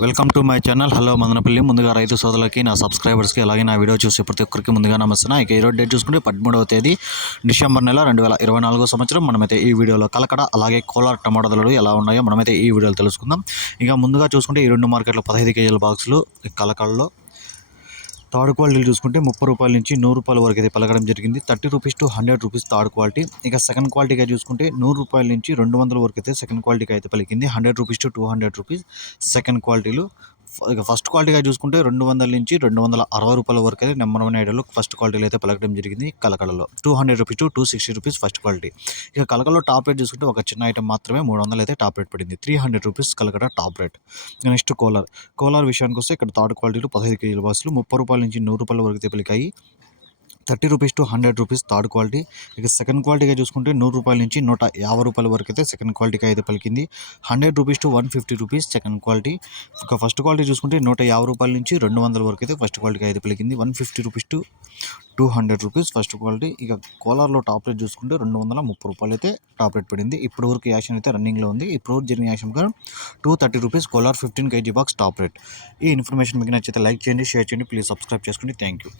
Welcome to my channel. Hello Madanapalle. ముందుగా రైతు సోదరులకి నా సబ్స్క్రైబర్స్కి అలాగే నా వీడియో చూసే ప్రతి ఒక్కరికి ముందుగా నమస్తున్నా ఇక ఈరోజు డేట్ చూసుకుంటే పదమూడవ తేదీ డిసెంబర్ నెల రెండు వేల ఇరవై నాలుగో సంవత్సరం. మనమైతే ఈ వీడియోలో కలకడ అలాగే కోలార్ టమాటాలు ఎలా ఉన్నాయో మనమైతే ఈ వీడియోలో తెలుసుకుందాం. ఇక ముందుగా చూసుకుంటే ఈ రెండు మార్కెట్లో పదహైదు కేజీల బాక్సులు ఈ కలకడలో థర్డ్ క్వాలిటీలు చూసుకుంటే ముప్పై రూపాయల నుంచి నూరు రూపాయల వరకు అయితే పలకడం జరిగింది. Thirty rupees to hundred rupees third quality. ఇక సెకండ్ క్వాలిటీగా చూసుకుంటే నూరు రూపాయల నుంచి రెండు వందల వరకు అయితే సెకండ్ క్వాలిటీకి అయితే పలికింది. Hundred rupees to two hundred rupees second క్వాలిటీలు. ఫస్ట్ క్వాలిటీగా చూసుకుంటే రెండు వందల నుంచి రెండు వందల అరవై రూపాయల వరకు అయితే నెంబర్ వన్ ఐడియాలో ఫస్ట్ క్వాలిటీలో అయితే పలకడం జరిగింది కలకడలో two hundred rupees to two sixty rupees first quality. ఇక కలకడలో టాప్ రేట్ చూసుకుంటే ఒక చిన్న ఐటమ్ మాత్రమే మూడు వందలు అయితే టాప్ రేట్ పడింది. Three hundred rupees Kalakada top rate. Next Kolar. Kolar విషయానికి వస్తే ఇక్కడ థర్డ్ క్వాలిటీలో పదహైదు కేజీల బాక్సులు ముప్పై రూపాయల నుంచి నూరు రూపాయల వరకు అయితే పలికాయి. Thirty rupees to hundred rupees third quality. ఇక సెకండ్ క్వాలిటీగా చూసుకుంటే నూరు రూపాయల నుంచి నూట యాభై రూపాయల వరకు అయితే సెకండ్ క్వాలిటీకి అయితే పలికింది. Hundred rupees to one fifty rupees second quality. ఇక ఫస్ట్ క్వాలిటీ చూసుకుంటే నూట యాభై రూపాయల నుంచి రెండు వందల వరకు అయితే ఫస్ట్ క్వాలిటీకి అయితే పలికింది. One fifty rupees to two hundred rupees first quality. ఇక కోలార్లో టాప్ రేట్ చూసుకుంటే రెండు వందల ముప్పై రూపాయలు అయితే టాప్ రేట్ పడింది. ఇప్పుడు వరకు యాక్షన్ అయితే రన్నింగ్లో ఉంది. ఇప్పుడు వరకు జరిగిన యాక్షన్ ప్రకారం two thirty rupees Kolar fifteen KG box top rate. ఈ ఇన్ఫర్మేషన్ మీకు నచ్చితే లైక్ చేయండి షేర్ చేయండి ప్లీజ్ సబ్స్క్రైబ్ చేసుకోండి. Thank you.